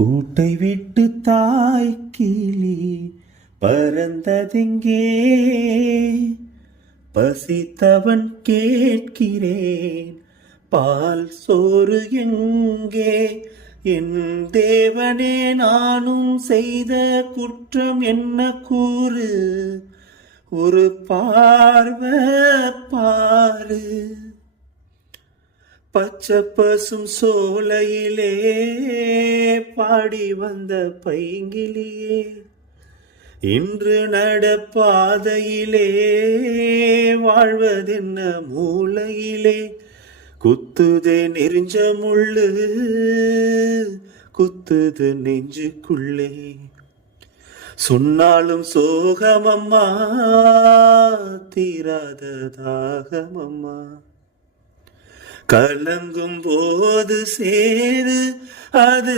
கூட்டை விட்டு தாய் கிளி பறந்ததெங்கே, பசித்தவன் கேட்கிறேன் பால் சோறு எங்கே. என் தேவனே, நானும் செய்த குற்றம் என்ன கூறு, ஒரு பார்வை பாரு. பச்சை பசும் சோலையிலே பாடி வந்த பைங்கிலியே, இன்று நடப்பாதையிலே வாழ்வதென்ன மூலையிலே. குத்துது நெறிஞ்ச முள்ளு, குத்துது நெஞ்சுக்குள்ளே. சொன்னாலும் சோகமம்மா, தீராத தாகமம்மா. கலங்கும் போது சேரு அது